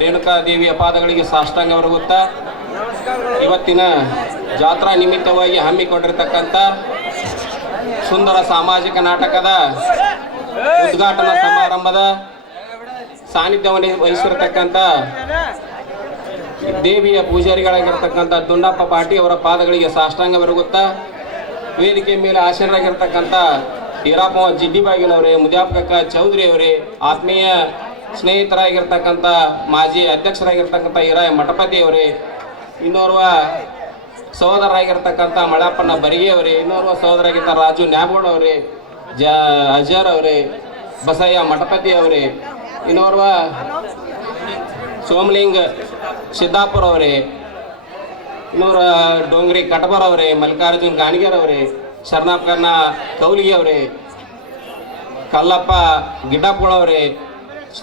ರೇಣುಕಾ ದೇವಿಯ ಪಾದಗಳಿಗೆ ಸಾಷ್ಟಾಂಗವರೆಗುತ್ತಾ ಇವತ್ತಿನ ಜಾತ್ರಾ ನಿಮಿತ್ತವಾಗಿ ಹಮ್ಮಿಕೊಂಡಿರ್ತಕ್ಕಂಥ ಸುಂದರ ಸಾಮಾಜಿಕ ನಾಟಕದ ಉದ್ಘಾಟನಾ ಸಮಾರಂಭದ ಸಾನ್ನಿಧ್ಯವನ್ನು ವಹಿಸಿರತಕ್ಕಂಥ ದೇವಿಯ ಪೂಜಾರಿಗಳಾಗಿರ್ತಕ್ಕಂಥ ದುಂಡಪ್ಪ ಪಾಟಿ ಅವರ ಪಾದಗಳಿಗೆ ಸಾಷ್ಟಾಂಗ ಬೆರಗುತ್ತಾ ವೇದಿಕೆ ಮೇಲೆ ಆಸೀನರಾಗಿರ್ತಕ್ಕಂಥ ಈರಪ್ಪ ಜಿಡ್ಡಿ ಬಾಗಿಲ್ ಅವರೇ ಮುದ್ಯಾಪಕ ಚೌಧರಿ ಅವರೇ, ಆತ್ಮೀಯ ಸ್ನೇಹಿತರಾಗಿರ್ತಕ್ಕಂಥ ಮಾಜಿ ಅಧ್ಯಕ್ಷರಾಗಿರ್ತಕ್ಕಂಥ ಇರಾಯ ಮಠಪತಿ ಅವರೇ, ಇನ್ನೋರ್ವ ಸಹೋದರರಾಗಿರ್ತಕ್ಕಂಥ ಮಳಪ್ಪನ ಬರಿಗೆ ಅವರೇ, ಇನ್ನೋರ್ವ ಸಹೋದರಾಗಿದ್ದ ರಾಜು ನ್ಯಾಬೋಡ್ ಅವರೇ, ಜ ಅಜರ್ ಅವರೇ, ಬಸಯ್ಯ ಮಠಪತಿ ಅವರೇ, ಇನ್ನೋರ್ವ ಸೋಮಲಿಂಗ ಸಿದ್ದಾಪುರ ಅವರೇ ಇನ್ನೋರ ಡೋಂಗ್ರಿ ಕಟಬರ್ ಅವರೇ, ಮಲ್ಲಿಕಾರ್ಜುನ್ ಗಾಣಿಗೇರ್ ಅವರೇ ಶರಣಪ್ಪನ ಕೌಲಿಗೆ ಅವರೇ, ಕಲ್ಲಪ್ಪ ಗಿಡ್ಡಪ್ಪಳ ಅವರೇ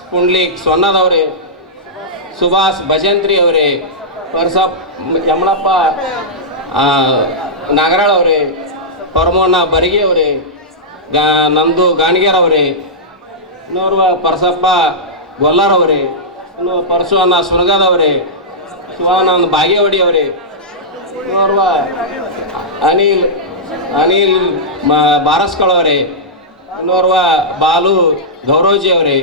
ಪುಂಡ್ಲಿಕ್ ಸೊನ್ನದವರೇ ಸುಭಾಷ್ ಭಜಂತ್ರಿ ಅವರೇ ಪರ್ಸಪ್ ಯಮಳಪ್ಪ ಆ, ನಾಗರಾಳ್ ಅವರೇ ಪರಮಣ್ಣ ಬರಿಗೆ ಅವರೇ ಗಾ ನಂದು ಗಾಣಿಗೇರ್ ಅವರೇ ಇನ್ನೋರ್ವ ಪರಸಪ್ಪ ಗೊಲ್ಲಾರ್ ಅವರೇ ಇನ್ನು ಪರಶುವನ್ನ ಸುನಗದವರೇ ಶಿವಾನಂದ್ ಬಾಗೇವಡಿ ಅವರೇ ಇನ್ನೋರ್ವ ಅನಿಲ್ ಅನಿಲ್ ಮ ಬಾರಸ್ಕಳ್ ಅವರೇ ಇನ್ನೋರ್ವ ಬಾಲು ಗೌರವಜಿ ಅವರೇ.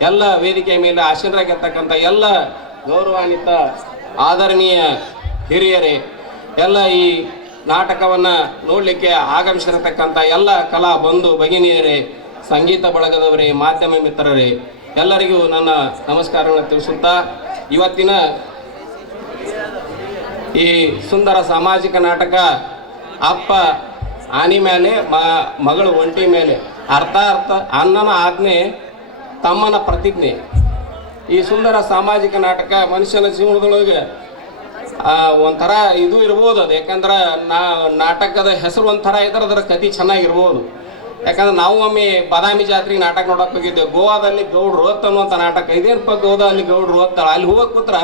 ಎಲ್ಲ ವೇದಿಕೆ ಮೇಲೆ ಆಶೀನರಾಗಿರ್ತಕ್ಕಂಥ ಎಲ್ಲ ಗೌರವಾನ್ವಿತ, ಆದರಣೀಯ ಹಿರಿಯರೇ, ಎಲ್ಲ ಈ ನಾಟಕವನ್ನು ನೋಡಲಿಕ್ಕೆ ಆಗಮಿಸಿರತಕ್ಕಂಥ ಎಲ್ಲ ಕಲಾ ಬಂಧು ಭಗಿನಿಯರೇ, ಸಂಗೀತ ಬಳಗದವರೇ, ಮಾಧ್ಯಮ ಮಿತ್ರರೇ, ಎಲ್ಲರಿಗೂ ನನ್ನ ನಮಸ್ಕಾರಗಳನ್ನು ತಿಳಿಸುತ್ತಾ ಇವತ್ತಿನ ಈ ಸುಂದರ ಸಾಮಾಜಿಕ ನಾಟಕ ಅಪ್ಪ ಆನಿ ಮೇಲೆ ಮಗಳು ಒಂಟಿ ಮೇಲೆ ಅರ್ಥ ಅರ್ಥ ಅನ್ನನ ಆಜ್ಞೆ ತಮ್ಮನ ಪ್ರತಿಜ್ಞೆ. ಈ ಸುಂದರ ಸಾಮಾಜಿಕ ನಾಟಕ ಮನುಷ್ಯನ ಜೀವನದೊಳಗೆ ಒಂಥರ ಇದು ಇರ್ಬೋದು ಅದು. ಯಾಕಂದ್ರೆ ನಾ, ನಾಟಕದ ಹೆಸರು ಒಂಥರ ಇದ್ರೆ ಅದರ ಕತಿ ಚೆನ್ನಾಗಿರ್ಬೋದು. ಯಾಕಂದ್ರೆ ನಾವು ಒಮ್ಮೆ ಬಾದಾಮಿ ಜಾತ್ರೆಗೆ ನಾಟಕ ನೋಡಕ್ ಹೋಗಿದ್ದೇವೆ. ಗೋವಾದಲ್ಲಿ ಗೌಡ್ರು ಹೊತ್ ಅನ್ನುವಂಥ ನಾಟಕ ಇದೇನಪ್ಪ ಗೋವಾದಲ್ಲಿ ಗೌಡ್ರು ಹೋಗ್ತಾಳೆ ಅಲ್ಲಿ ಹೋಗಕ್ ಕೂತ್ರ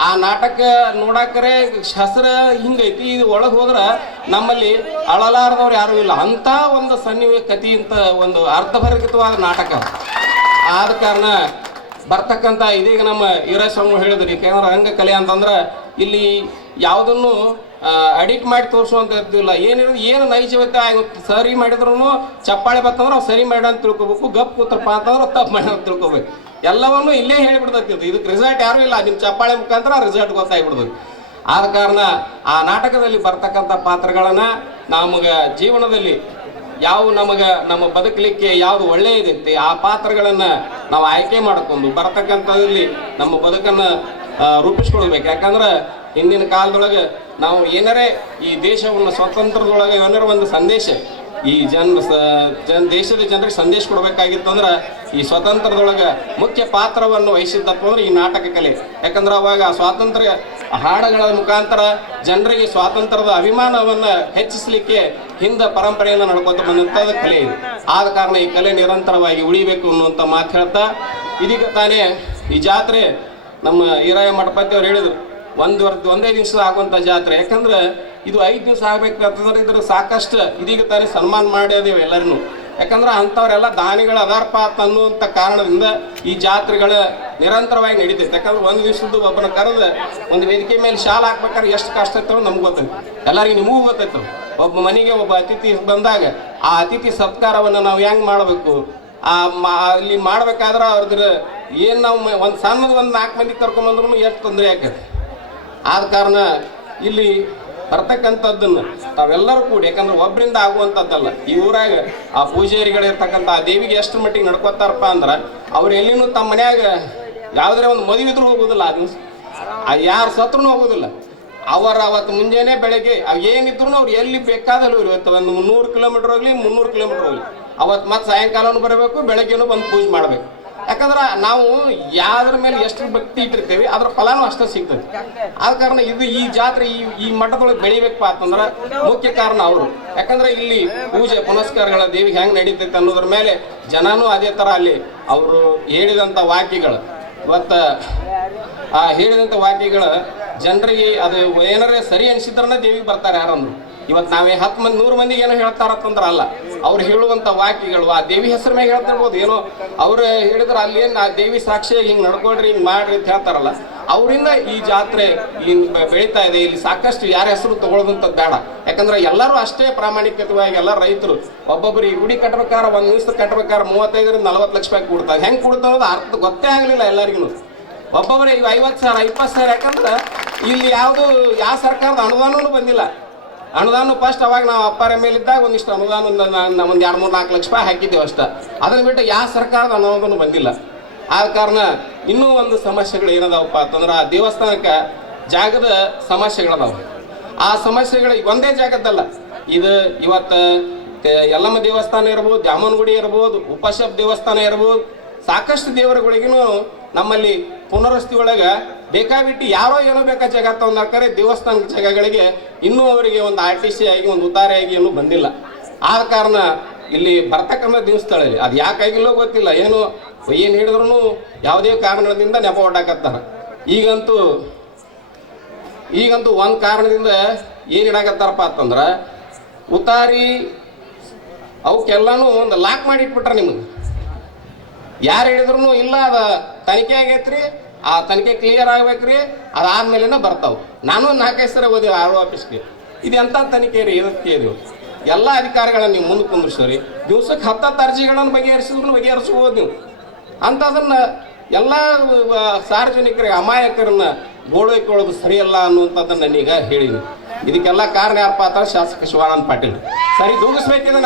ಆ ನಾಟಕ ನೋಡಾಕರೆ ಹೆಸರು ಹಿಂಗೈತಿ. ಇದು ಒಳಗೆ ಹೋದ್ರೆ ನಮ್ಮಲ್ಲಿ ಅಳಲಾರದವ್ರು ಯಾರೂ ಇಲ್ಲ. ಅಂತ ಒಂದು ಸನ್ನಿವೇಶ ಅಂತ ಒಂದು ಅರ್ಥಭರಿತವಾದ ನಾಟಕ. ಆದ ಕಾರಣ ಬರ್ತಕ್ಕಂಥ ಇದೀಗ ನಮ್ಮ ಈರಸ್ವಾಮಿ ಹೇಳಿದ್ರಿ ಯಾಕಂದ್ರೆ ರಂಗಕಲೆ ಅಂತಂದ್ರೆ ಇಲ್ಲಿ ಯಾವುದನ್ನು ಅಡಿಕ್ಟ್ ಮಾಡಿ ತೋರಿಸುವಂಥದ್ದಿಲ್ಲ ಏನಿರೋದು ಏನು ನೈಜವತ್ತೆ ಆಗುತ್ತೆ ಸರಿ ಮಾಡಿದ್ರು ಚಪ್ಪಾಳೆ ಬತ್ತಂದ್ರೆ ಅವ್ರು ಸರಿ ಅಂತ ತಿಳ್ಕೊಬೇಕು, ಗಪ್ ಕೂತ್ರಪ್ಪ ಅಂತಂದ್ರೆ ತಪ್ಪು ಮಾಡಿ ಅಂತ ತಿಳ್ಕೊಬೇಕು. ಎಲ್ಲವನ್ನು ಇಲ್ಲೇ ಹೇಳಿಬಿಡ್ತೈತಿ ಇದು. ಇದಕ್ಕೆ ರಿಸಲ್ಟ್ ಯಾರೂ ಇಲ್ಲ. ನಿಮ್ಮ ಚಪ್ಪಾಳೆ ಮುಖಾಂತರ ರಿಸಲ್ಟ್ ಗೊತ್ತಾಗ್ಬಿಡ್ತದೆ ಆದ ಕಾರಣ ಆ ನಾಟಕದಲ್ಲಿ ಬರ್ತಕ್ಕಂಥ ಪಾತ್ರಗಳನ್ನು ನಮಗೆ ಜೀವನದಲ್ಲಿ ಯಾವ ನಮಗೆ ನಮ್ಮ ಬದುಕಲಿಕ್ಕೆ ಯಾವುದು ಒಳ್ಳೆಯದೈತಿ ಆ ಪಾತ್ರಗಳನ್ನು ನಾವು ಆಯ್ಕೆ ಮಾಡಿಕೊಂಡು ಬರ್ತಕ್ಕಂಥದ್ರಲ್ಲಿ ನಮ್ಮ ಬದುಕನ್ನು ರೂಪಿಸ್ಕೊಳ್ಬೇಕು. ಯಾಕಂದ್ರೆ ಹಿಂದಿನ ಕಾಲದೊಳಗೆ ನಾವು ಏನರೇ ಈ ದೇಶವನ್ನು ಸ್ವಾತಂತ್ರ್ಯದೊಳಗೆ ಏನಾರ ಒಂದು ಸಂದೇಶ, ಈ ಜನ ಜನ, ದೇಶದ ಜನರಿಗೆ ಸಂದೇಶ ಕೊಡಬೇಕಾಗಿತ್ತಂದ್ರೆ ಈ ಸ್ವಾತಂತ್ರ್ಯದೊಳಗೆ ಮುಖ್ಯ ಪಾತ್ರವನ್ನು ವಹಿಸಿದ್ದಪ್ಪ ಅಂದ್ರೆ ಈ ನಾಟಕ ಕಲೆ. ಯಾಕಂದ್ರೆ ಅವಾಗ ಆ ಸ್ವಾತಂತ್ರ್ಯ ಹಾಡುಗಳ ಮುಖಾಂತರ ಜನರಿಗೆ ಸ್ವಾತಂತ್ರ್ಯದ ಅಭಿಮಾನವನ್ನು ಹೆಚ್ಚಿಸಲಿಕ್ಕೆ ಹಿಂದೆ ಪರಂಪರೆಯನ್ನು ನಡ್ಕೊತ ಬಂದಂಥದ್ದು ಕಲೆ ಇದು. ಆದ ಕಾರಣ ಈ ಕಲೆ ನಿರಂತರವಾಗಿ ಉಳಿಬೇಕು ಅನ್ನುವಂಥ ಮಾತು ಹೇಳ್ತಾ, ಇದೀಗ ತಾನೇ ಈ ಜಾತ್ರೆ ನಮ್ಮ ಈರಾಯ ಮಠಪತಿ ಅವ್ರು ಹೇಳಿದ್ರು, ಒಂದು ವರ್ಷ, ಒಂದೇ ದಿವಸ ಆಗುವಂಥ ಜಾತ್ರೆ. ಯಾಕಂದ್ರೆ ಇದು ಐದು ದಿವಸ ಆಗ್ಬೇಕಂತಂದ್ರೆ ಇದ್ರ ಸಾಕಷ್ಟು ಇದೀಗ ತಾನೇ ಸನ್ಮಾನ ಮಾಡಿದೇವೆ ಎಲ್ಲರನ್ನು. ಯಾಕಂದ್ರೆ ಅಂಥವ್ರೆಲ್ಲ ದಾನಿಗಳ ಅದಾರ್ಪ ಅನ್ನುವಂಥ ಕಾರಣದಿಂದ ಈ ಜಾತ್ರೆಗಳು ನಿರಂತರವಾಗಿ ನಡೀತೈತೆ. ಯಾಕಂದ್ರೆ ಒಂದು ದಿವಸದ್ದು ಒಬ್ಬನ ಕರೆದು ಒಂದು ವೇದಿಕೆ ಮೇಲೆ ಶಾಲ ಹಾಕ್ಬೇಕಾದ್ರೆ ಎಷ್ಟು ಕಷ್ಟ ಇತ್ತೋ ನಮ್ಗೆ ಗೊತ್ತೈತೆ ಎಲ್ಲರಿಗೂ ನಿಮಗೂ ಗೊತ್ತೈತೆ ಒಬ್ಬ ಮನೆಗೆ ಒಬ್ಬ ಅತಿಥಿ ಬಂದಾಗ ಆ ಅತಿಥಿ ಸತ್ಕಾರವನ್ನು ನಾವು ಹೆಂಗೆ ಮಾಡಬೇಕು? ಆ ಅಲ್ಲಿ ಮಾಡ್ಬೇಕಾದ್ರೆ ಅವ್ರದ್ರ ಏನು ನಾವು ಒಂದು ಸಣ್ಣದ ಒಂದು ನಾಲ್ಕು ಮಂದಿ ಬಂದ್ರು ಎಷ್ಟು ತೊಂದರೆ ಆಕೈತೆ ಆದ ಕಾರಣ ಇಲ್ಲಿ ಬರ್ತಕ್ಕಂಥದ್ದನ್ನು ತಾವೆಲ್ಲರೂ ಕೂಡಿ, ಯಾಕಂದ್ರೆ ಒಬ್ಬರಿಂದ ಆಗುವಂಥದ್ದಲ್ಲ. ಈ ಊರಾಗ ಆ ಪೂಜಾರಿಗಳಿರ್ತಕ್ಕಂಥ ಆ ದೇವಿಗೆ ಎಷ್ಟು ಮಟ್ಟಿಗೆ ನಡ್ಕೋತಾರಪ್ಪ ಅಂದ್ರೆ, ಅವ್ರು ಎಲ್ಲಿನೂ ತಮ್ಮ ಮನ್ಯಾಗ ಯಾವುದೇ ಒಂದು ಮದುವೆ ಇದ್ರೂ ಹೋಗೋದಿಲ್ಲ ಆ ಯಾರು ಸತ್ರೂ ಹೋಗೋದಿಲ್ಲ. ಅವರ ಅವತ್ತು ಮುಂಜಾನೆ ಬೆಳಗ್ಗೆ ಅವ್ ಏನಿದ್ರು ಅವ್ರು ಎಲ್ಲಿ ಬೇಕಾದಲ್ಲೂ ಇವತ್ತು ಒಂದು ಮುನ್ನೂರು ಕಿಲೋಮೀಟರ್ ಹೋಗ್ಲಿ, ಮುನ್ನೂರು ಕಿಲೋಮೀಟರ್ ಹೋಗ್ಲಿ. ಅವತ್ತು ಮತ್ತೆ ಸಾಯಂಕಾಲನೂ ಬರಬೇಕು, ಬೆಳಗ್ಗೆನೂ ಬಂದು ಪೂಜೆ ಮಾಡಬೇಕು. ಯಾಕಂದ್ರೆ ನಾವು ಯಾವ್ದ್ರ ಮೇಲೆ ಎಷ್ಟು ಭಕ್ತಿ ಇಟ್ಟಿರ್ತೇವೆ, ಅದ್ರ ಫಲನೂ ಅಷ್ಟೇ ಸಿಗ್ತದೆ. ಆದ ಕಾರಣ ಇದು ಈ ಜಾತ್ರೆ, ಈ ಈ ಮಠದೊಳಗೆ ಬೆಳಿಬೇಕಪ್ಪ ಅಂತಂದ್ರೆ ಮುಖ್ಯ ಕಾರಣ ಅವರು. ಯಾಕಂದ್ರೆ ಇಲ್ಲಿ ಪೂಜೆ, ಪುನಸ್ಕಾರಗಳ ದೇವಿಗೆ ಹೆಂಗೆ ನಡೀತೈತೆ ಅನ್ನೋದ್ರ ಮೇಲೆ ಜನನೂ ಅದೇ ಥರ ಅಲ್ಲಿ ಅವರು ಹೇಳಿದಂಥ ವಾಕ್ಯಗಳು. ಇವತ್ತು, ಆ ಹೇಳಿದಂಥ ವಾಕ್ಯಗಳ ಜನರಿಗೆ ಅದು ಏನಾರೇ ಸರಿ ಅನಿಸಿದ್ರನ್ನ ದೇವಿಗೆ ಬರ್ತಾರೆ ಯಾರಂದ್ರು. ಇವತ್ತು ನಾವೇ ಹತ್ತು ಮಂದಿ, ನೂರು ಮಂದಿಗೆ ಏನೋ ಹೇಳ್ತಾರತ್ತಂದ್ರ ಅಲ್ಲ. ಅವ್ರು ಹೇಳುವಂತ ವಾಕ್ಯಗಳು, ಆ ದೇವಿ ಹೆಸರು ಮೇಲೆ ಹೇಳ್ತಿರ್ಬೋದು. ಏನೋ ಅವ್ರು ಹೇಳಿದ್ರೆ ಅಲ್ಲಿ ಆ ದೇವಿ ಸಾಕ್ಷಿಯಾಗಿ ಹಿಂಗ್ ನಡ್ಕೊಳ್ರಿ, ಹಿಂಗ್ ಮಾಡ್ರಿ ಅಂತ ಹೇಳ್ತಾರಲ್ಲ. ಅವರಿಂದ ಈ ಜಾತ್ರೆ ಬೆಳೀತಾ ಇದೆ. ಇಲ್ಲಿ ಸಾಕಷ್ಟು ಯಾರ ಹೆಸರು ತಗೊಳ್ಳೋದಂತ ಬೇಡ. ಯಾಕಂದ್ರೆ ಎಲ್ಲರೂ ಅಷ್ಟೇ ಪ್ರಾಮಾಣಿಕವಾಗಿ ಎಲ್ಲ ರೈತರು. ಒಬ್ಬೊಬ್ಬರು ಈ ಗುಡಿ ಕಟ್ಬೇಕಾರ ಒಂದ್ ನಿಮಿಷ ಕಟ್ಬೇಕಾರ ಮೂವತ್ತೈದರಿಂದ ನಲವತ್ತು ಲಕ್ಷ ರೂಪಾಯಿ ಕೊಡ್ತಾರೆ ಹೆಂಗ್ ಕೊಡ್ತಾರೋದು ಅರ್ಥ ಗೊತ್ತೇ ಆಗ್ಲಿಲ್ಲ ಎಲ್ಲರಿಗೂ ಒಬ್ಬೊಬ್ಬರೇ ಈಗ ಐವತ್ತು ಸಾವಿರ, ಇಪ್ಪತ್ತು ಸಾವಿರ, ಯಾಕಂದ್ರೆ ಇಲ್ಲಿ ಯಾವುದು, ಯಾವ ಸರ್ಕಾರದ ಅನುದಾನನೂ ಬಂದಿಲ್ಲ. ಅನುದಾನ ಫಸ್ಟ್ ಅವಾಗ ನಾವು ಅಪ್ಪಾರ ಮೇಲಿದ್ದಾಗ ಒಂದಿಷ್ಟು ಅನುದಾನ ಒಂದು ಎರಡು ಮೂರು ನಾಲ್ಕು ಲಕ್ಷ ರೂಪಾಯಿ ಹಾಕಿದ್ದೇವೆ ಅಷ್ಟ. ಅದನ್ನು ಬಿಟ್ಟು ಯಾವ ಸರ್ಕಾರದ ಅನುದಾನ ಬಂದಿಲ್ಲ. ಆದ ಕಾರಣ ಇನ್ನೂ ಒಂದು ಸಮಸ್ಯೆಗಳು ಏನದಾವಪ್ಪ ಅಂತಂದ್ರೆ ಆ ದೇವಸ್ಥಾನಕ್ಕೆ ಜಾಗದ ಸಮಸ್ಯೆಗಳದಾವ ಆ ಸಮಸ್ಯೆಗಳು ಒಂದೇ ಜಾಗದ್ದಲ್ಲ. ಇದು ಇವತ್ತು ಯಲ್ಲಮ್ಮ ದೇವಸ್ಥಾನ ಇರ್ಬೋದು, ದ್ಯಾಮನಗುಡಿ ಇರ್ಬೋದು, ಉಪಶಬ್ ದೇವಸ್ಥಾನ ಇರ್ಬೋದು, ಸಾಕಷ್ಟು ದೇವರುಗಳಿಗೂ ನಮ್ಮಲ್ಲಿ ಪುನರ್ವಸತಿ ಒಳಗ ಬೇಕಾಬಿಟ್ಟು ಯಾರೋ ಏನೋ ಬೇಕಾ ಜಾಗ ತಂದಾಕರೆ ದೇವಸ್ಥಾನ ಜಾಗಗಳಿಗೆ ಇನ್ನೂ ಅವರಿಗೆ ಒಂದು ಆರ್ ಟಿ ಸಿ ಆಗಿ, ಒಂದು ಉತ್ತಾರೆಯಾಗಿ ಏನೂ ಬಂದಿಲ್ಲ. ಆದ ಕಾರಣ ಇಲ್ಲಿ ಬರ್ತಕ್ಕಂಥ ದಿವಸಗಳಲ್ಲಿ ಅದು ಯಾಕಾಗಿಲ್ಲೋ ಗೊತ್ತಿಲ್ಲ. ಏನು ಏನು ಹೇಳಿದ್ರು ಯಾವುದೇ ಕಾರಣದಿಂದ ನೆಪ ಒಡ್ಡಾಕತ್ತಾರ. ಈಗಂತೂ ಈಗಂತೂ ಒಂದು ಕಾರಣದಿಂದ ಏನು ಇಡಾಕತ್ತಾರಪ್ಪ ಅಂತಂದ್ರೆ, ಉತ್ತಾರಿ ಅವಕ್ಕೆಲ್ಲಾನು ಒಂದು ಲಾಕ್ ಮಾಡಿ ಇಟ್ಬಿಟ್ರೆ ನಿಮಗೆ. ಯಾರು ಹೇಳಿದ್ರು ಇಲ್ಲ, ಅದ ತನಿಖೆ ಆಗೈತ್ರಿ. ಆ ತನಿಖೆ ಕ್ಲಿಯರ್ ಆಗ್ಬೇಕ್ರಿ, ಅದಾದ್ಮೇಲೆನ ಬರ್ತಾವೆ. ನಾನು ನಾಲ್ಕೈದು ಸರಿ ಓದಿ ಆರ್ ಆಫೀಸ್ಗೆ. ಇದು ತನಿಖೆ ರೀ? ಇದಕ್ಕೆ ಇದು ಎಲ್ಲ ಅಧಿಕಾರಿಗಳನ್ನ ನೀವು ಮುಂದೆ ಕುಂದ್ರಿಸ್ರಿ. ದಿವ್ಸಕ್ಕೆ ಹತ್ತತ್ತು ಅರ್ಜಿಗಳನ್ನು ಬಗೆಹರಿಸಿದ್ರು ಬಗೆಹರಿಸ್ಬೋದು ನೀವು. ಅಂಥದನ್ನು ಎಲ್ಲ ಸಾರ್ವಜನಿಕರಿಗೆ, ಅಮಾಯಕರನ್ನ ಗೋಳೈಕೊಳ್ಳೋದು ಸರಿಯಲ್ಲ ಅನ್ನುವಂಥದ್ದನ್ನ ನಾನೀಗ ಹೇಳಿದ್ದೀನಿ ಇದಕ್ಕೆಲ್ಲ ಕಾರಣ ಯಾರಪ್ಪ ಅಂತ ಶಾಸಕ ಶಿವಾನಂದ ಪಾಟೀಲ್. ಸರಿ ದೂಗಿಸ್ಬೇಕಿದನ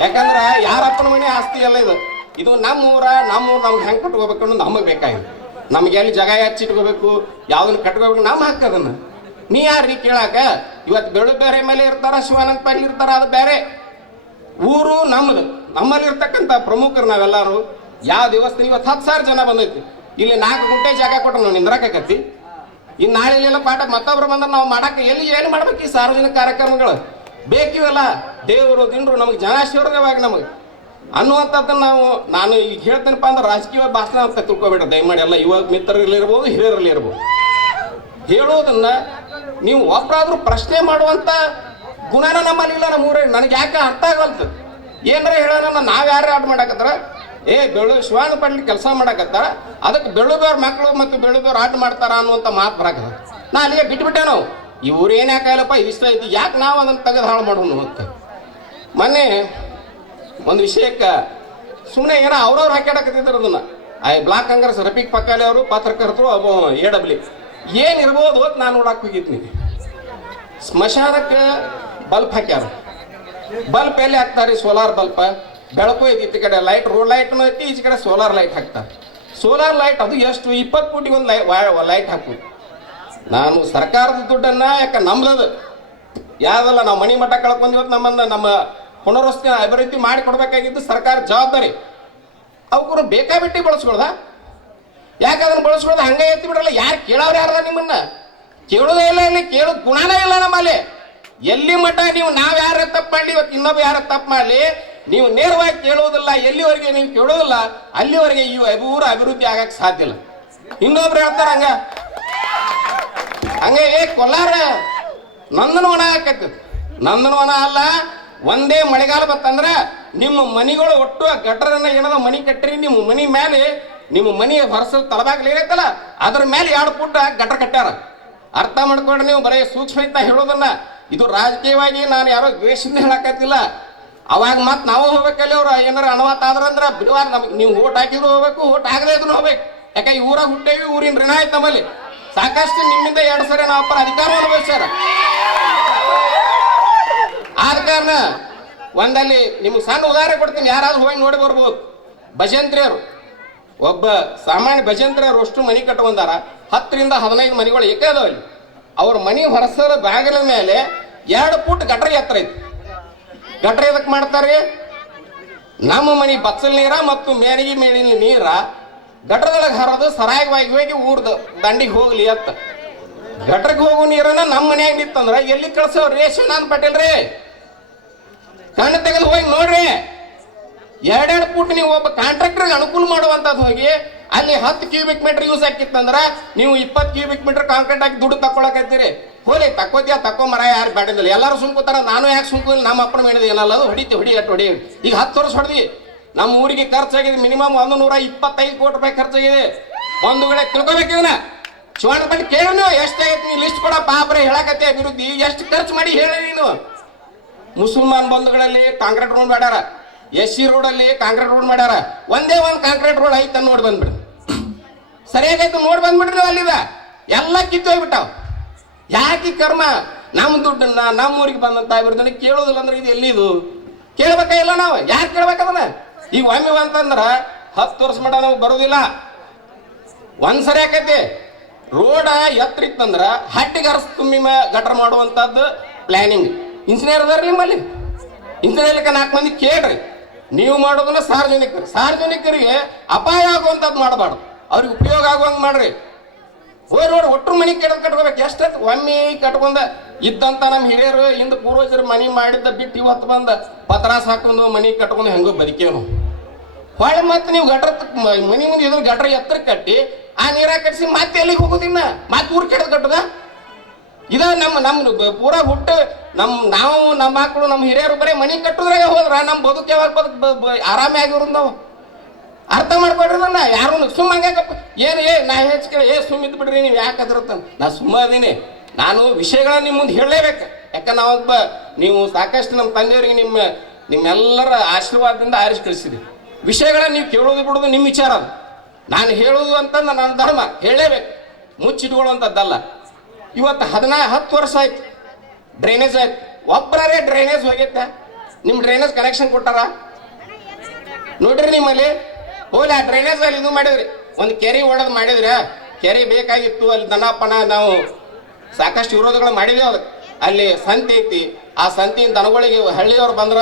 ಯಾಕಂದ್ರೆ ಯಾರಪ್ಪನ ಮನೆ ಆಸ್ತಿ ಅಲ್ಲ ಇದು. ಇದು ನಮ್ಮ ಊರ ನಮ್ಮ ಊರು ನಮ್ಗೆ ಹೆಂಗೆ ಕಟ್ಕೋಬೇಕು ಅನ್ನೋದು ನಮಗೆ ಬೇಕಾಗಿದೆ. ನಮಗೆ ಎಲ್ಲಿ ಜಾಗ ಹಚ್ಚಿಟ್ಕೋಬೇಕು, ಯಾವ್ದನ್ನ ಕಟ್ಕೋಬೇಕು, ನಮ್ಮ ಹಕ್ಕು ಅದನ್ನ. ನೀ ಯಾರ್ರಿ ಕೇಳಾಕ? ಇವತ್ತು ಬೆಳು ಬೇರೆ ಮೇಲೆ ಇರ್ತಾರ, ಶಿವಾನಂದ ಪಾಟೀಲ್ ಇರ್ತಾರ, ಅದು ಬೇರೆ. ಊರು ನಮ್ಮದು ನಮ್ಮಲ್ಲಿ ಇರ್ತಕ್ಕಂಥ ಪ್ರಮುಖರು ನಾವೆಲ್ಲರೂ. ಯಾವ ದೇವಸ್ಥಾನ ಇವತ್ತು ಹತ್ತು ಸಾವಿರ ಜನ ಬಂದೈತಿ. ಇಲ್ಲಿ ನಾಲ್ಕು ಗುಂಟೆ ಜಾಗ ಕೊಟ್ಟು ನಾವು ನಿಂದ್ರಾಕತಿ ಇನ್ನು ನಾಳೆ ಇಲ್ಲೆಲ್ಲ ಪಾಠ ಮತ್ತೊಬ್ರು ಬಂದ್ರೆ ನಾವು ಮಾಡಕ್ಕೆ ಎಲ್ಲಿ ಏನು ಮಾಡ್ಬೇಕು ಈ ಸಾರ್ವಜನಿಕ ಕಾರ್ಯಕ್ರಮಗಳು? ಬೇಕಿವಲ್ಲ ದೇವರು ದಿನರು ನಮಗೆ ಜನಾಶೀರ್ವಾದವಾಗಿ ನಮಗೆ? ಅನ್ನುವಂಥದ್ದನ್ನು ನಾವು, ನಾನು ಈಗ ಹೇಳ್ತೇನಪ್ಪ ಅಂದ್ರೆ ರಾಜಕೀಯ ಭಾಷಣ ಅಂತ ತಿಳ್ಕೊಬೇಡ. ದಯಮಾಡಿ ಎಲ್ಲ ಯುವ ಮಿತ್ರರಲ್ಲಿರ್ಬೋದು ಹಿರಿಯರಲ್ಲಿ ಇರ್ಬೋದು ಹೇಳೋದನ್ನ ನೀವು ಒಬ್ಬರಾದ್ರೂ ಪ್ರಶ್ನೆ ಮಾಡುವಂತ ಗುಣನ ನಮ್ಮಲ್ಲಿ ಇಲ್ಲ ನಮ್ಮ ಊರಲ್ಲಿ. ನನಗೆ ಯಾಕೆ ಅರ್ಥ ಆಗಲ್ತು? ಏನಾರ ಹೇಳೋಣ ನಾವು ಯಾರು ಆಟ ಮಾಡಕತ್ತಾರ? ಏ, ಬೆಳು ಶಿವಾನ ಪಡ್ಲಿ ಕೆಲಸ ಮಾಡಕತ್ತಾರ? ಅದಕ್ಕೆ ಬೆಳುದವ್ರ ಮಕ್ಕಳು ಮತ್ತು ಬೆಳುದವ್ರು ಆಟ ಮಾಡ್ತಾರ ಅನ್ನುವಂಥ ಮಾತು ಬರಾಕದ ನಾ ಅಲ್ಲಿಗೆ ಬಿಟ್ಬಿಟ್ಟೆ ನಾವು. ಇವ್ರು ಏನು ಯಾಕಾಗಲ್ಲಪ್ಪ ಇಷ್ಟ ಐತಿ ಯಾಕೆ ನಾವು ಅದನ್ನು ತೆಗೆದು ಹಾಳು ಮಾಡೋಣ ಅಂತ. ಮೊನ್ನೆ ಒಂದು ವಿಷಯಕ್ಕೆ ಸುಮ್ಮನೆ ಏನೋ ಅವ್ರವ್ರು ಹಾಕ್ಯಾಡಕತ್ತಿದ್ರು ಅದನ್ನ. ಆ ಬ್ಲಾಕ್ ಕಾಂಗ್ರೆಸ್ ರಫೀಕ್ ಪಕ್ಕಾಲೆ ಅವರು, ಪತ್ರಕರ್ತರು ಎ ಡಬ್ಲ್ಯೂ ಏನಿರ್ಬೋದು ಅಂತ ನಾನು ನೋಡಕ್ಕೆ ಹೋಗಿದ್ನಿ. ಸ್ಮಶಾನಕ್ಕೆ ಬಲ್ಪ್ ಹಾಕ್ಯಾರ. ಬಲ್ಪ್ ಎಲ್ಲಿ ಹಾಕ್ತಾರೆ ಸೋಲಾರ್ ಬಲ್ಪ್. ಬೆಳಕು ಐತಿ ಈ ಕಡೆ. ಲೈಟ್ ರೋಡ್ ಲೈಟ್ನು ಐತಿ ಈಚೆ ಕಡೆ ಸೋಲಾರ್ ಲೈಟ್ ಹಾಕ್ತಾರೆ. ಸೋಲಾರ್ ಲೈಟ್ ಅದು ಎಷ್ಟು? ಇಪ್ಪತ್ತು ಕೋಟಿ ಒಂದು ಲೈಟ್ ಹಾಕುದು ನಾನು ಸರ್ಕಾರದ ದುಡ್ಡನ್ನ ಯಾಕೆ ನಮ್ದದು ಯಾವ್ದಲ್ಲ, ನಾವು ಮನಿ ಮಠ ಕಳ್ಕೊಂಡಿವತ್ತು ನಮ್ಮನ್ನ ನಮ್ಮ ಪುನರ್ವಸತಿ ಅಭಿವೃದ್ಧಿ ಮಾಡಿ ಕೊಡ್ಬೇಕಾಗಿದ್ದು ಸರ್ಕಾರ ಜವಾಬ್ದಾರಿ. ಅವಕ್ಕೂ ಬೇಕಾಬಿಟ್ಟಿ ಬಳಸ್ಕೊಳ್ದ ಯಾಕೆ ಅದನ್ನ ಬಳಸ್ಕೊಳ್ದ ಹಂಗೆ ಎತ್ತಿ ಬಿಡಲ್ಲ. ಯಾರು ಕೇಳೋರು ಯಾರದ ನಿಮ್ಮನ್ನ? ಕೇಳೋದೇ ಇಲ್ಲ ಇಲ್ಲಿ. ಕೇಳೋ ಗುಣನೇ ಇಲ್ಲ ನಮ್ಮಲ್ಲಿ. ಎಲ್ಲಿ ಮಠ ನೀವು ನಾವು ಯಾರ ತಪ್ಪು ಮಾಡಿ ಇವತ್ತು ಇನ್ನೊಬ್ಬ ಯಾರ ತಪ್ಪು ಮಾಡಲಿ, ನೀವು ನೇರವಾಗಿ ಕೇಳುವುದಿಲ್ಲ ಎಲ್ಲಿವರೆಗೆ ನೀವು ಕೇಳೋದಿಲ್ಲ, ಅಲ್ಲಿವರೆಗೆ ಈ ಅಭಿವೃದ್ಧಿ ಅಭಿವೃದ್ಧಿ ಆಗಕ್ಕೆ ಸಾಧ್ಯ ಇಲ್ಲ. ಇನ್ನೊಬ್ರು ಹೇಳ್ತಾರ ಹಂಗ. ಹಂಗೆ ಏ ಕೊಲ್ಲಾರ ನಂದನವನ ಆಕೈತಿ ನಂದನವನ ಅಲ್ಲ ಒಂದೇ ಮಳೆಗಾಲ ಬತ್ತಂದ್ರೆ ನಿಮ್ಮ ಮನಿಗಳು ಒಟ್ಟು ಆ ಗಟರನ್ನ ಏನದ ಮನಿ ಕಟ್ಟಿರಿ, ನಿಮ್ಮ ಮನಿ ಮೇಲೆ ನಿಮ್ಮ ಮನಿ ಹೊರಸಲ್ ತಳಬಾಗ್ಲಿ ಏನೈತಲ್ಲ ಅದ್ರ ಮೇಲೆ ಎರಡು ಪುಟ್ಟ ಗಟ್ಟರ್ ಕಟ್ಟ್ಯಾರ. ಅರ್ಥ ಮಾಡ್ಕೊಂಡ್ರೆ ನೀವು ಬರೀ ಸೂಕ್ಷ್ಮಯುಕ್ತ ಹೇಳೋದನ್ನ. ಇದು ರಾಜಕೀಯವಾಗಿ ನಾನು ಯಾರೋ ದ್ವೇಷದಿಂದ ಹೇಳಕತ್ತಿಲ್ಲ ಅವಾಗ ಮತ್ತೆ ನಾವು ಹೋಗ್ಬೇಕಲ್ಲಿ ಅವ್ರು ಏನಾರ ಅಣವಾತ ಆದ್ರಂದ್ರ ಬಿಡುವಾರ ನಮ್ಗೆ ನೀವು ಓಟ್ ಹಾಕಿದ್ರು ಹೋಗ್ಬೇಕು, ಓಟ್ ಆಗದೆ ಇದ್ರು ಹೋಗ್ಬೇಕು. ಯಾಕೆ ಈ ಊರಾಗ ಹುಟ್ಟೇವಿ, ಊರಿನ ಋಣ ಆಯ್ತು ನಮ್ಮಲ್ಲಿ. ಸಾಕಷ್ಟು ನಿಮ್ಮಿಂದ ಎರಡು ಸರಿ ನಾವು ಅಧಿಕಾರ ಅನುಭವಿಸ್ಯಾರ ಆದ ಕಾರಣ ಒಂದಲ್ಲಿ ನಿಮ್ಗೆ ಸಣ್ಣ ಉದಾಹರಣೆ ಕೊಡ್ತೀನಿ. ಯಾರಾದ್ರೂ ಹೋಗಿ ನೋಡಿ ಬರ್ಬೋದು. ಭಜಂತ್ರಿಯರು. ಒಬ್ಬ ಸಾಮಾನ್ಯ ಭಜಂತ್ರಿಯರು ಅಷ್ಟು ಮನೆ ಕಟ್ಟುವಂದಾರ ಹತ್ತರಿಂದ ಹದಿನೈದು ಮನೆಗಳು ಏಕೆ ಅಲ್ಲಿ. ಅವ್ರ ಮನೆ ಹೊರಸದ ಬಾಗಿಲ ಮೇಲೆ ಎರಡು ಫುಟ್ ಗಟ್ರ ಎತ್ತರ ಐತಿ. ಗಟ್ರ ಎದಕ್ಕೆ ಮಾಡ್ತಾರೆ ನಮ್ಮ ಮನೆ ಬಚ್ಚಲ್ ನೀರ ಮತ್ತು ಮೇರಿಗೆ ಮೇಲಿನ ನೀರ ಗಟ್ರದೊಳಗೆ ಹರಿದು ಸರಾಗವಾಗಿ ಹೋಗಿ ಊರ್ದ ದಂಡಿಗೆ ಹೋಗ್ಲಿ ಅತ್ತ ಗಟ್ರಿಗೆ ಹೋಗೋ ನೀರನ್ನ ನಮ್ಮ ಮನೆಯಾಗ ಎಲ್ಲಿ ಕಳ್ಸೋ ರೇಷನ್ ನಾನು ಪಟೇಲ್ರಿ. ಕಣ್ಣು ತೆಗೆದು ಹೋಗಿ ನೋಡ್ರಿ. ಎರಡೆರಡು ಫುಟ್ ನೀವು ಒಬ್ಬ ಕಾಂಟ್ರಾಕ್ಟರ್ಗೆ ಅನುಕೂಲ ಮಾಡುವಂಥದ್ದು ಹೋಗಿ, ಅಲ್ಲಿ ಹತ್ತು ಕ್ಯೂಬಿಕ್ ಮೀಟರ್ ಯೂಸ್ ಆಕಿತ್ತಂದ್ರೆ ನೀವು ಇಪ್ಪತ್ತು ಕ್ಯೂಬಿಕ್ ಮೀಟರ್ ಕಾಂಕ್ರೀಟ್ ಹಾಕಿ ದುಡ್ಡು ತಕೊಳಕತ್ತೀರಿ ಹೋಲಿ ತಕ್ಕೋತಿಯ ತಕ್ಕೋ ಮರ ಯಾರು ಬೇಡಿಲ್ಲ ಎಲ್ಲರೂ ಸುಮ್ಕೋತಾರ ನಾನು ಯಾಕೆ ಸುಮ್ಕೋದಿಲ್ಲ ನಮ್ಮ ಅಪ್ಪನ ಮಾಡಿದೆ ಏನಲ್ಲ, ಅದು ಹೊಡಿತಿ ಹೊಡಿ ಅಟ್ಟು ಹೊಡಿ. ಈಗ ಹತ್ತು ವರ್ಷ ಹೊಡೆದಿ. ನಮ್ಮ ಊರಿಗೆ ಖರ್ಚಾಗಿದೆ ಮಿನಿಮಮ್ ಒಂದು ನೂರ ಇಪ್ಪತ್ತೈದು ಕೋಟಿ ರೂಪಾಯಿ ಖರ್ಚಾಗಿದೆ ಒಂದು ವೇಳೆ ತಿಳ್ಕೊಬೇಕಿದನ ಶಿವಾನ ಬಂದು ಕೇಳಿ ನೀವು ನೀ ಲಿಸ್ಟ್ ಕೊಡ, ಪಾಪ್ರೆ, ಹೇಳಕತ್ತೆ, ಅಭಿವೃದ್ಧಿ. ಎಷ್ಟು ಖರ್ಚು ಮಾಡಿ ಹೇಳಿ ನೀನು. ಮುಸಲ್ಮಾನ್ ಬಂಧುಗಳಲ್ಲಿ ಕಾಂಕ್ರೀಟ್ ರೋಡ್ ಮಾಡ್ಯಾರ. ಎಸ್ ಸಿ ರೋಡಲ್ಲಿ ಕಾಂಕ್ರೀಟ್ ರೋಡ್ ಮಾಡ್ಯಾರ. ಒಂದೇ ಒಂದು ಕಾಂಕ್ರೀಟ್ ರೋಡ್ ಐತೆ ನೋಡಿ ಬಂದ್ಬಿಡ್ರಿ ಸರಿಯಾಗೈತೆ ನೋಡಿ ಬಂದ್ಬಿಡ್ರಿ ನೀವು ಅಲ್ಲಿದ ಎಲ್ಲ ಕಿತ್ತು ಹೋಗ್ಬಿಟ್ಟಾವ. ಯಾಕೆ ಕರ್ಮ? ನಮ್ಮ ದುಡ್ಡನ್ನ ನಮ್ಮ ಊರಿಗೆ ಬಂದಂತ ಕೇಳೋದಿಲ್ಲ ಅಂದ್ರೆ ಇದು ಎಲ್ಲಿದು? ಕೇಳ್ಬೇಕಾಗಿಲ್ಲ ನಾವು? ಯಾರು ಕೇಳ್ಬೇಕದನ್ನ ಈಗ ಒಮ್ಮೆ ಅಂತಂದ್ರ ಹತ್ತು ವರ್ಷ ಮಟ ನಮಗೆ ಬರೋದಿಲ್ಲ. ಒಂದ್ ಸರಿ ಆಕೈತಿ. ರೋಡ ಎತ್ತರಿತ್ತಂದ್ರ ಹಟ್ಟಿಗೆ ಅರಸ್ ತುಂಬಿ ಮ- ಗಟ್ರ ಮಾಡುವಂತದ್ದು ಪ್ಲಾನಿಂಗ್ ಇಂಜಿನಿಯರ್ ಅದಾರ ನಿಮ್ಮಲ್ಲಿ? ಇಂಜಿನಿಯರ್ಲಿಕ್ಕೆ ನಾಲ್ಕು ಮಂದಿ ಕೇಳ್ರಿ. ನೀವು ಮಾಡೋದನ್ನ ಸಾರ್ವಜನಿಕರು. ಸಾರ್ವಜನಿಕರಿಗೆ ಅಪಾಯ ಆಗುವಂಥದ್ದು ಮಾಡಬಾರ್ದು. ಅವ್ರಿಗೆ ಉಪಯೋಗ ಆಗುವಂಗೆ ಮಾಡ್ರಿ. ಹೋಗಿ ನೋಡಿ ಒಟ್ಟರು ಮನೆ ಕೆಡದ್ ಕಟ್ಕೋಬೇಕು. ಎಷ್ಟೈತಿ ಒಮ್ಮೆ ಕಟ್ಕೊಂಡ ಇದ್ದಂತ ನಮ್ಮ ಹಿರಿಯರು, ಹಿಂದ ಪೂರ್ವಜರು ಮನೆ ಮಾಡಿದ್ದ ಬಿಟ್ಟು ಇವತ್ತು ಬಂದ ಪತ್ರಾಸ ಹಾಕೊಂಡು ಮನೆ ಕಟ್ಕೊಂಡು ಹೆಂಗೋ ಬದುಕೇವು ಹೊಳೆ ಮತ್ತೆ ನೀವು ಗಟ್ರ ಮನೆ ಮುಂದೆ ಇದ್ರ ಗಟ್ರ ಎತ್ತರ ಕಟ್ಟಿ, ಆ ನೀರ ಕಟ್ಟಿಸಿ ಮತ್ತೆ ಎಲ್ಲಿಗೆ ಹೋಗೋದಿನ್ನ ಮತ್ತೆ ಊರು ಕೆಡದ್ ಕಟ್ಟದ? ಇದ ನಮ್ಮ ನಮ್ಮ ಪೂರಾ ಹುಟ್ಟು ನಮ್ಮ ನಾವು ನಮ್ಮ ಮಕ್ಕಳು ನಮ್ಮ ಹಿರಿಯರು ಬರೀ ಮನೆ ಕಟ್ಟಿದ್ರಾಗ ಹೋದ್ರ ನಮ್ಮ ಬದುಕು ಯಾವಾಗ ಬದುಕ್ ಆರಾಮೇ ಆಗಿರೋದು ನಾವು. ಅರ್ಥ ಮಾಡ್ಕೊಡ್ರಿ ನನ್ನ ಯಾರು ಸುಮ್ಮ ಹಂಗ್ಯಾಕಪ್ಪ ಏನು, ಏ, ನಾ ಹೆಚ್ಚಿಗೆ ಏ ಸುಮ್ಮ ಬಿಡ್ರಿ ನೀವು ಯಾಕೆ ಅದ್ರತ ನಾ ಸುಮ್ಮ ಅದೀನಿ. ನಾನು ವಿಷಯಗಳನ್ನ ನಿಮ್ಮ ಮುಂದೆ ಹೇಳಲೇಬೇಕು. ಯಾಕೆ ನಾವೊಬ್ಬ ನೀವು ಸಾಕಷ್ಟು ನಮ್ಮ ತಂದೆಯವರಿಗೆ ನಿಮ್ಮ, ನಿಮ್ಮೆಲ್ಲರ ಆಶೀರ್ವಾದದಿಂದ ಆರಿಸಿ ಕಳಿಸಿದ್ರಿ ವಿಷಯಗಳನ್ನ ನೀವು ಕೇಳೋದು ಬಿಡೋದು ನಿಮ್ಮ ವಿಚಾರ ಅದು. ನಾನು ಹೇಳೋದು ಅಂತ ನನ್ನ ಧರ್ಮ. ಹೇಳಲೇಬೇಕು. ಮುಚ್ಚಿಟ್ಕೊಳ್ಳುವಂಥದ್ದಲ್ಲ ಇವತ್ತು ಹದಿನಾ, ಹತ್ತು ವರ್ಷ ಆಯ್ತು. ಡ್ರೈನೇಜ್ ಒಬ್ಬರೇ ಡ್ರೈನೇಜ್ ಹೋಗೈತೆ ನಿಮ್ಮ ಡ್ರೈನೇಜ್ ಕನೆಕ್ಷನ್ ಕೊಟ್ಟಾರ? ನೋಡ್ರಿ ನಿಮ್ಮಲ್ಲಿ. ಹೋಗ್ಲಿ, ಆ ಡ್ರೈನೇಜ್ ಅಲ್ಲಿ ಇದು ಮಾಡಿದ್ರಿ. ಒಂದು ಕೆರೆ ಒಡೆದು ಮಾಡಿದ್ರೆ ಕೆರೆ ಬೇಕಾಗಿತ್ತು, ಅಲ್ಲಿ ದನಪನ ನಾವು ಸಾಕಷ್ಟು ವಿರೋಧಗಳು ಮಾಡಿದೇವು ಅದಕ್ಕೆ. ಅಲ್ಲಿ ಸಂತೆ ಐತಿ. ಆ ಸಂತಿಯಿಂದ ದನಗಳಿಗೆ, ಹಳ್ಳಿಯವ್ರು ಬಂದ್ರ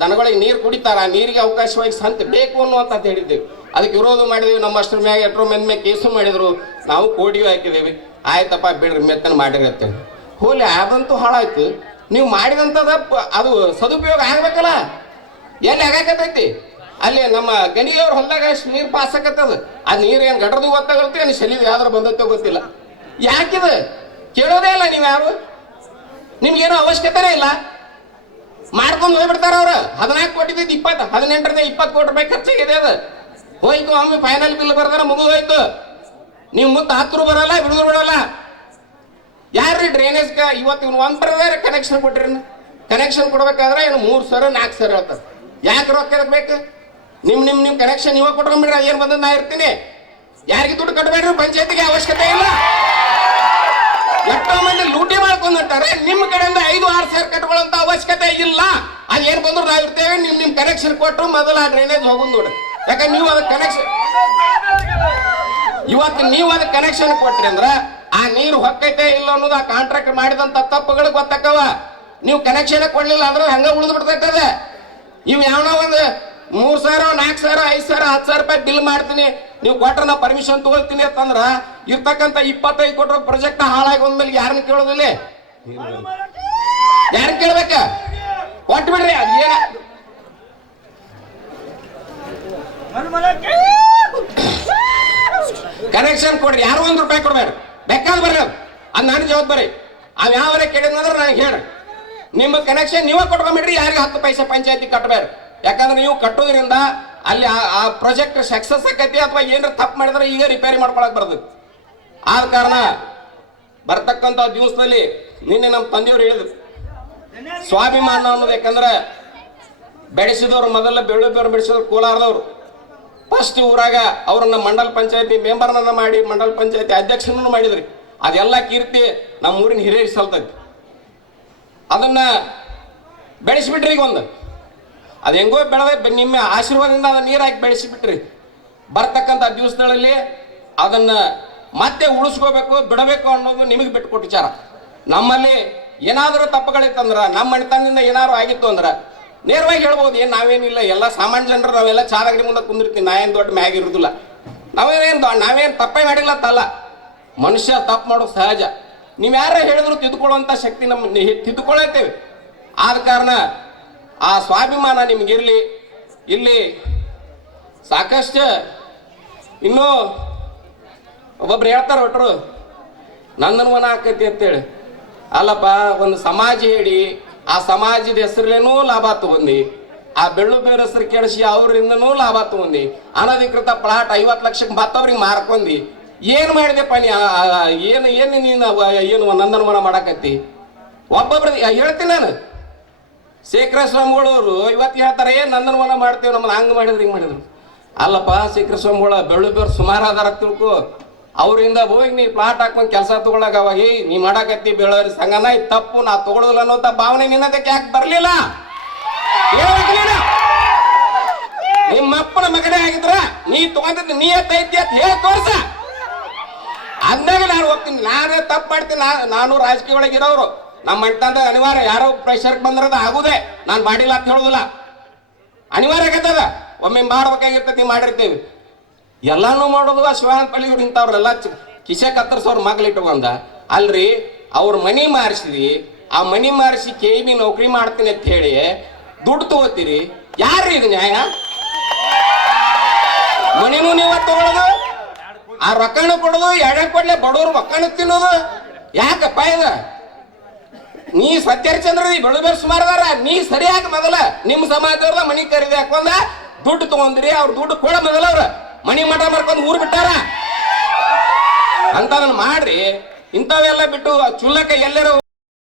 ದನಗಳಿಗೆ ನೀರು ಕುಡಿತಾರ. ನೀರಿಗೆ ಅವಕಾಶವಾಗಿ ಸಂತೆ ಬೇಕು ಅನ್ನುವಂತ ಹೇಳಿದ್ದೇವೆ. ಅದಕ್ಕೆ ವಿರೋಧ ಮಾಡಿದೀವಿ. ನಮ್ಮ ಅಷ್ಟ್ರ ಮ್ಯಾಗ ಎಟ್ರೋ ಮೇಲೆ ಕೇಸು ಮಾಡಿದ್ರು. ನಾವು ಕೋಡಿಯೂ ಹಾಕಿದ್ದೇವೆ. ಆಯ್ತಪ್ಪ ಬಿಡ್ರಿ, ಮೆತ್ತನ ಮಾಡಿರಿ ಹೋಗ್ಲಿ ಅದಂತೂ ಹಾಳಾಯ್ತು. ನೀವು ಮಾಡಿದಂಥದ ಅದು ಸದುಪಯೋಗ ಆಗ್ಬೇಕಲ್ಲ? ಎಲ್ಲಿ ಆಗಾಕತೈತಿ ಅಲ್ಲಿ ನಮ್ಮ ಗಣಿಯವ್ರ ಹೊಲ್ದಾಗ ಅಷ್ಟು ನೀರು ಪಾಸ್ ಆಕತ್ತದ ಆ ನೀರು ಏನು ಗಟ್ರದು ಗೊತ್ತಾಗುತ್ತೆ ಏನು ಶಲೀದು ಯಾವ್ದಾರು ಬಂದತ್ತೋ ಗೊತ್ತಿಲ್ಲ. ಯಾಕಿದ? ಕೇಳೋದೇ ಇಲ್ಲ ನೀವು ಯಾರು? ನಿಮ್ಗೇನು ಅವಶ್ಯಕತೆನೇ ಇಲ್ಲ? ಮಾಡ್ಕೊಂಡು ಹೋಗ್ಬಿಡ್ತಾರ ಅವ್ರು. ಹದಿನಾಲ್ಕು ಕೋಟಿದ್ದು ಇಪ್ಪತ್ತು, ಹದಿನೆಂಟರಿಂದ ಇಪ್ಪತ್ತು ಕೋಟಿ ರೂಪಾಯಿ ಖರ್ಚಾಗಿದೆ ಅದು. ಹೋಯ್ತು, ಒಮ್ಮೆ ಫೈನಲ್ ಬಿಲ್ ಬರ್ದಾರ, ಮುಗಿದೋಯ್ತು. ನೀವು ಮುತ್ತ ಹತ್ತು ಬರಲ್ಲ ಬಿಡುದು ಬಿಡಲ್ಲ. ಯಾರ್ರಿ ಡ್ರೈನೇಜ್ ಇವತ್ತು ಇವ್ನು ಒಂದ್ ಬರೋದಾರ ಕನೆಕ್ಷನ್ ಕೊಟ್ರಿ ಕನೆಕ್ಷನ್ ಕೊಡ್ಬೇಕಾದ್ರೆ ಏನು ಮೂರು ಸರ ನಾಲ್ಕು ಸರ ಹೇಳ್ತಾರೆ. ಯಾಕೆ ರೊಕ್ಕ ಬೇಕು ನಿಮ್ಮ ನಿಮ್ಮ ನಿಮ್ ಕನೆಕ್ಷನ್ ಇವಾಗ ಕೊಟ್ಕೊಂಡ್ಬಿಡ್ರಿ ಏನ್ ಬಂದ ನಾ ಇರ್ತೀನಿ. ಯಾರಿಗೆ ದುಡ್ಡು ಕಟ್ಟಬೇಡ್ರಿ ಪಂಚಾಯತಿಗೆ ಅವಶ್ಯಕತೆ ಇಲ್ಲ. ಎಷ್ಟೋ ಮಂದಿ ಲೂಟಿ ಮಾಡ್ಕೊಂಡಿರ್ತಾರೆ ನಿಮ್ಮ ಕಡೆಯಿಂದ ಐದು, ಆರು ಸಾವಿರ ಕಟ್ಕೊಳ್ಳೋಂಥ ಅವಶ್ಯಕತೆ ಇಲ್ಲ. ಅಲ್ಲಿ ಏನು ಬಂದ್ರು ನಾವ್ ಇರ್ತೇವೆ ನಿಮ್ಮ ನಿಮ್ಮ ಕನೆಕ್ಷನ್ ಕೊಟ್ಟರು ಮೊದಲು ಆ ಡ್ರೈನೇಜ್ ಹೋಗೋದು ನೋಡಿ. ಯಾಕಂದ್ರೆ ನೀವು ಅದಕ್ಕೆ ಕನೆಕ್ಷನ್ ಇವತ್ತು ನೀವು ಅದಕ್ಕೆ ಕನೆಕ್ಷನ್ ಕೊಟ್ರಿ ಅಂದ್ರ ಆ ನೀರು ಹೊಕ್ಕೈತೆ ಇಲ್ಲ ಅನ್ನೋದು ಆ ಕಾಂಟ್ರಾಕ್ಟ್ ಮಾಡಿದಂತ ತಪ್ಪುಗಳು ಗೊತ್ತಾಕವ ನೀವು ಕನೆಕ್ಷನ್ ಕೊಡ್ಲಿಲ್ಲ ಅಂದ್ರೆ ಹಂಗ ಉಳಿದು ಬಿಡ್ತೈತದ. ಇವ್ ಯಾವನೋ ಒಂದು ಮೂರ್ ಸಾವಿರ ನಾಲ್ಕು ಸಾವಿರ ಐದು ಸಾವಿರ ಹತ್ತು ಸಾವಿರ ರೂಪಾಯಿ ಬಿಲ್ ಮಾಡ್ತೀನಿ. ನೀವು ಕೊಟ್ರೆ ನಾ ಪರ್ಮಿಷನ್ ತಗೊಳ್ತೀನಿ ಅಂತಂದ್ರ ಇರ್ತಕ್ಕಂಥ ಇಪ್ಪತ್ತೈದು ಕೊಟ್ರ ಪ್ರಾಜೆಕ್ಟ್ ಹಾಳಾಗಿ ಒಂದ್ಮೇಲೆ ಯಾರನ್ನ ಕೇಳೋದಿಲ್ಲ? ಯಾರನ್ನ ಕೇಳ್ಬೇಕ? ಕೊಟ್ಟು ಬಿಡ್ರಿ ಅದು ಏನ? ಕನೆಕ್ಷನ್ ಕೊಡ್ರಿ ಯಾರು ಒಂದ್ ರೂಪಾಯಿ ಕೊಡ್ಬೇಡ ಬೇಕಾದ್ ಬರ್ರಿ ಅದು ನನ್ನ ಜವಾಬ್ದಾರಿ. ಅವ್ ಯಾವ್ರೆ ಕೇಳಿದ್ನಂದ್ರೆ ನನಗೆ ಹೇಳಿ. ನಿಮ್ಮ ಕನೆಕ್ಷನ್ ನೀವೇ ಕೊಟ್ಕೊಂಡ್ಬಿಡ್ರಿ ಯಾರಿಗೆ ಹತ್ತು ಪೈಸೆ ಪಂಚಾಯತಿ ಕಟ್ಟಬೇಡ ಯಾಕಂದ್ರೆ ನೀವು ಕಟ್ಟೋದ್ರಿಂದ ಅಲ್ಲಿ ಆ- ಆ ಪ್ರಾಜೆಕ್ಟ್ ಸಕ್ಸಸ್ ಆಕೈತಿ ಅಥವಾ ಏನಾರ ತಪ್ಪು ಮಾಡಿದ್ರೆ ಈಗ ರಿಪೇರಿ ಮಾಡ್ಕೊಳಕ್ ಬರ್ತದೆ. ಆದ ಕಾರಣ ಬರ್ತಕ್ಕಂಥ ದಿವಸದಲ್ಲಿ ನಿನ್ನೆ ನಮ್ಮ ತಂದೆಯವರು ಹೇಳಿದ್ರು. ಸ್ವಾಭಿಮಾನ ಅನ್ನೋದು ಯಾಕಂದ್ರೆ ಬೆಳೆಸಿದವ್ರು ಮೊದಲ ಬೆಳ್ಳುಪೇರು ಬೆಳೆಸಿದವ್ರು ಕೋಲಾರದವ್ರು. ಫಸ್ಟ್ ಊರಾಗ ಅವ್ರನ್ನ ಮಂಡಲ್ ಪಂಚಾಯತಿ ಮೆಂಬರ್ನನ್ನ ಮಾಡಿ ಮಂಡಲ್ ಪಂಚಾಯತಿ ಅಧ್ಯಕ್ಷನನ್ನು ಮಾಡಿದ್ರಿ. ಅದೆಲ್ಲ ಕೀರ್ತಿ ನಮ್ಮ ಊರಿನ ಹಿರಿಯರಿಗೆ ಸಲ್ತೈತಿ ಅದನ್ನ ಬೆಳೆಸಿಬಿಟ್ರಿ ಈಗ ಒಂದು. ಅದು ಹೆಂಗೋ ಬೆಳೆದ ನಿಮ್ಮ ಆಶೀರ್ವಾದದಿಂದ ಅದನ್ನ ನೀರು ಹಾಕಿ ಬೆಳೆಸಿಬಿಟ್ರಿ. ಬರ್ತಕ್ಕಂಥ ದಿವಸಗಳಲ್ಲಿ ಅದನ್ನ ಮತ್ತೆ ಉಳಿಸ್ಕೋಬೇಕು, ಬಿಡಬೇಕು ಅನ್ನೋದು ನಿಮಗೆ ಬಿಟ್ಟು ವಿಚಾರ. ನಮ್ಮಲ್ಲಿ ಏನಾದರೂ ತಪ್ಪುಗಳಿತ್ತಂದ್ರ, ನಮ್ಮ ಮನೆತನದಿಂದ ಏನಾದ್ರು ಆಗಿತ್ತು ಅಂದ್ರೆ ನೇರವಾಗಿ ಹೇಳ್ಬೋದು, ಏನು ನಾವೇನಿಲ್ಲ, ಎಲ್ಲ ಸಾಮಾನ್ಯ ಜನರು ನಾವೆಲ್ಲ ಚಾದಗಡಿ ಮುಂದೆ ಕುಂದಿರ್ತೀವಿ, ನಾ ಏನು ದೊಡ್ಡ ಮ್ಯಾಗ ಇರುದಿಲ್ಲ. ನಾವೇನೇನು ನಾವೇನು ತಪ್ಪೇ ಮಾಡಿಲ್ಲ ತಲ್ಲ ಮನುಷ್ಯ ತಪ್ಪು ಮಾಡೋದು ಸಹಜ. ನೀವು ಯಾರೇ ಹೇಳಿದ್ರು ತಿದ್ದುಕೊಳ್ಳುವಂಥ ಶಕ್ತಿ ನಮ್ಮ ತಿದ್ಕೊಳ್ಳತ್ತೇವೆ. ಆದ ಕಾರಣ ಆ ಸ್ವಾಭಿಮಾನ ನಿಮಗಿರಲಿ, ಇಲ್ಲಿ ಸಾಕಷ್ಟು ಇನ್ನೂ ಒಬ್ಬೊಬ್ರು ಹೇಳ್ತಾರೆ ಒಟ್ರು ನಂದನವನ ಆಕತಿ ಅಂತೇಳಿ. ಅಲ್ಲಪ್ಪ, ಒಂದು ಸಮಾಜ ಹೇಳಿ ಆ ಸಮಾಜದ ಹೆಸರಲ್ಲೇನೂ ಲಾಭ ತಗೊಂಡಿ, ಆ ಬೆಳ್ಳು ಬೇರೆ ಹೆಸರು ಕೆಡಿಸಿ ಅವರಿಂದನೂ ಲಾಭ ತಗೊಂಡಿ, ಅನಧಿಕೃತ ಪ್ಲಾಟ್ ಐವತ್ತು ಲಕ್ಷಕ್ಕೆ ಮತ್ತವ್ರಿಗೆ ಮಾರ್ಕೊಂಡಿ, ಏನ್ ಮಾಡಿದೆಪ್ಪ ನೀ ಏನು ಏನು ನೀನು ಏನು ನಂದನವನ ಮಾಡಕತ್ತಿ? ಒಬ್ಬೊಬ್ರ ಹೇಳ್ತೀನಿ ನಾನು. ಶೇಖರ ಸ್ವಾಮಿಗಳವರು ಇವತ್ತು ಹೇಳ್ತಾರೆ, ಏನ್ ನಂದನವನ ಮಾಡ್ತೀವಿ ನಮ್ಮನ್ನ ಹಂಗೆ ಮಾಡಿದ್ರು ಹಿಂಗೆ ಮಾಡಿದ್ರು. ಅಲ್ಲಪ್ಪ ಶೇಖರ ಸ್ವಾಮಿಗಳ ಬೆಳ್ಳು ಬೇರೆ ಸುಮಾರು ಅದಾರ ತಿಳ್ಕೊ. ಅವರಿಂದ ಹೋಗಿ ನೀ ಪ್ಲಾಟ್ ಹಾಕೊಂಡು ಕೆಲಸ ತಗೊಳಕವಾಗಿ ನೀ ಮಾಡಾಕತ್ತಿ ಬೀಳೋರಿ ಸಂಗನ, ಈ ತಪ್ಪು ನಾ ತಗೊಳ್ಳೋದಿಲ್ಲ ಅನ್ನೋಂಥ ಭಾವನೆ ನಿನ್ನದಕ್ಕೆ ಯಾಕೆ ಬರಲಿಲ್ಲ? ನಿಮ್ಮಪ್ಪನ ಮಗನೇ ಆಗಿದ್ರ ನೀ ತಗೊಂಡಿದ್ದು ನೀ ಎತ್ತೈತಿ ಅಂತ ಹೇಳಿ ತೋರ್ಸ. ಅಂದಾಗ ನಾನು ಹೋಗ್ತೀನಿ. ನಾನೇ ತಪ್ಪು ಮಾಡ್ತೀನಿ. ನಾ- ನಾನು ರಾಜಕೀಯ ಒಳಗೆ ಇರೋರು ನಮ್ಮ ಅಂತಂದ್ರೆ ಅನಿವಾರ್ಯ. ಯಾರೋ ಪ್ರೆಷರ್ ಬಂದ್ರದ ಆಗುದೆ. ನಾನು ಮಾಡಿಲ್ಲ ಅಂತ ಹೇಳುದಿಲ್ಲ. ಅನಿವಾರ್ಯ ಆಗತ್ತದ ಒಮ್ಮೆ ಮಾಡ್ಬೇಕಾಗಿರ್ತೈತಿ ಮಾಡಿರ್ತೀವಿ. ಎಲ್ಲಾನು ಮಾಡೋದು ಆ ಶಿವಾನಂದ ಪಳ್ಳಿಯವ್ರು ಇಂಥವ್ರೆಲ್ಲ ಕಿಸೆ ಕತ್ತರಿಸೋರ್ ಮಗ್ಲಿಟ್ಕೊಂಡ ಅಲ್ರಿ, ಅವ್ರ ಮನಿ ಮಾರಿಸಿದ್ರಿ ಆ ಮನಿ ಮಾರಿಸಿ ಕೆ ಬಿ ನೌಕರಿ ಮಾಡ್ತೀನಿ ಅಂತ ಹೇಳಿ ದುಡ್ಡು ತಗೋತೀರಿ. ಯಾರ್ರಿ ಇದು ನ್ಯಾಯ? ಮನಿನೂ ನೀವ ತಗೊಳ್ಳೋದು ಆ ರೊಕ್ಕನ ಕೊಡೋದು, ಎಡೆ ಕೊಡ್ಲೆ ಬಡವ್ರು ಮಕ್ಕಳ ತಿನ್ನೋದು? ಯಾಕಪ್ಪ ಇದು? ನೀ ಸತ್ಯರ್ಚಂದ್ರ ನೀ ಬೆಳು ಸುಮಾರು ಅದಾರ ನೀ ಸರಿಯಾಗಿ ಮೊದಲ ನಿಮ್ಮ ಸಮಾಜದವ್ರ ಮನಿ ಖರೀದಿ ಹಾಕೊಂಡ ದುಡ್ಡು ತಗೊಂಡ್ರಿ, ಅವ್ರ ದುಡ್ಡು ಕೊಡ ಮೊದಲ ಅವ್ರ. ಮನಿ ಮಠ ಮಾಡ್ಕೊಂಡು ಊರ್ ಬಿಟ್ಟಾರ? ಅಂತ ಮಾಡ್ರಿ ಇಂಥವೆಲ್ಲ ಬಿಟ್ಟು ಚುಲ್ಲಕ ಎಲ್ಲರೂ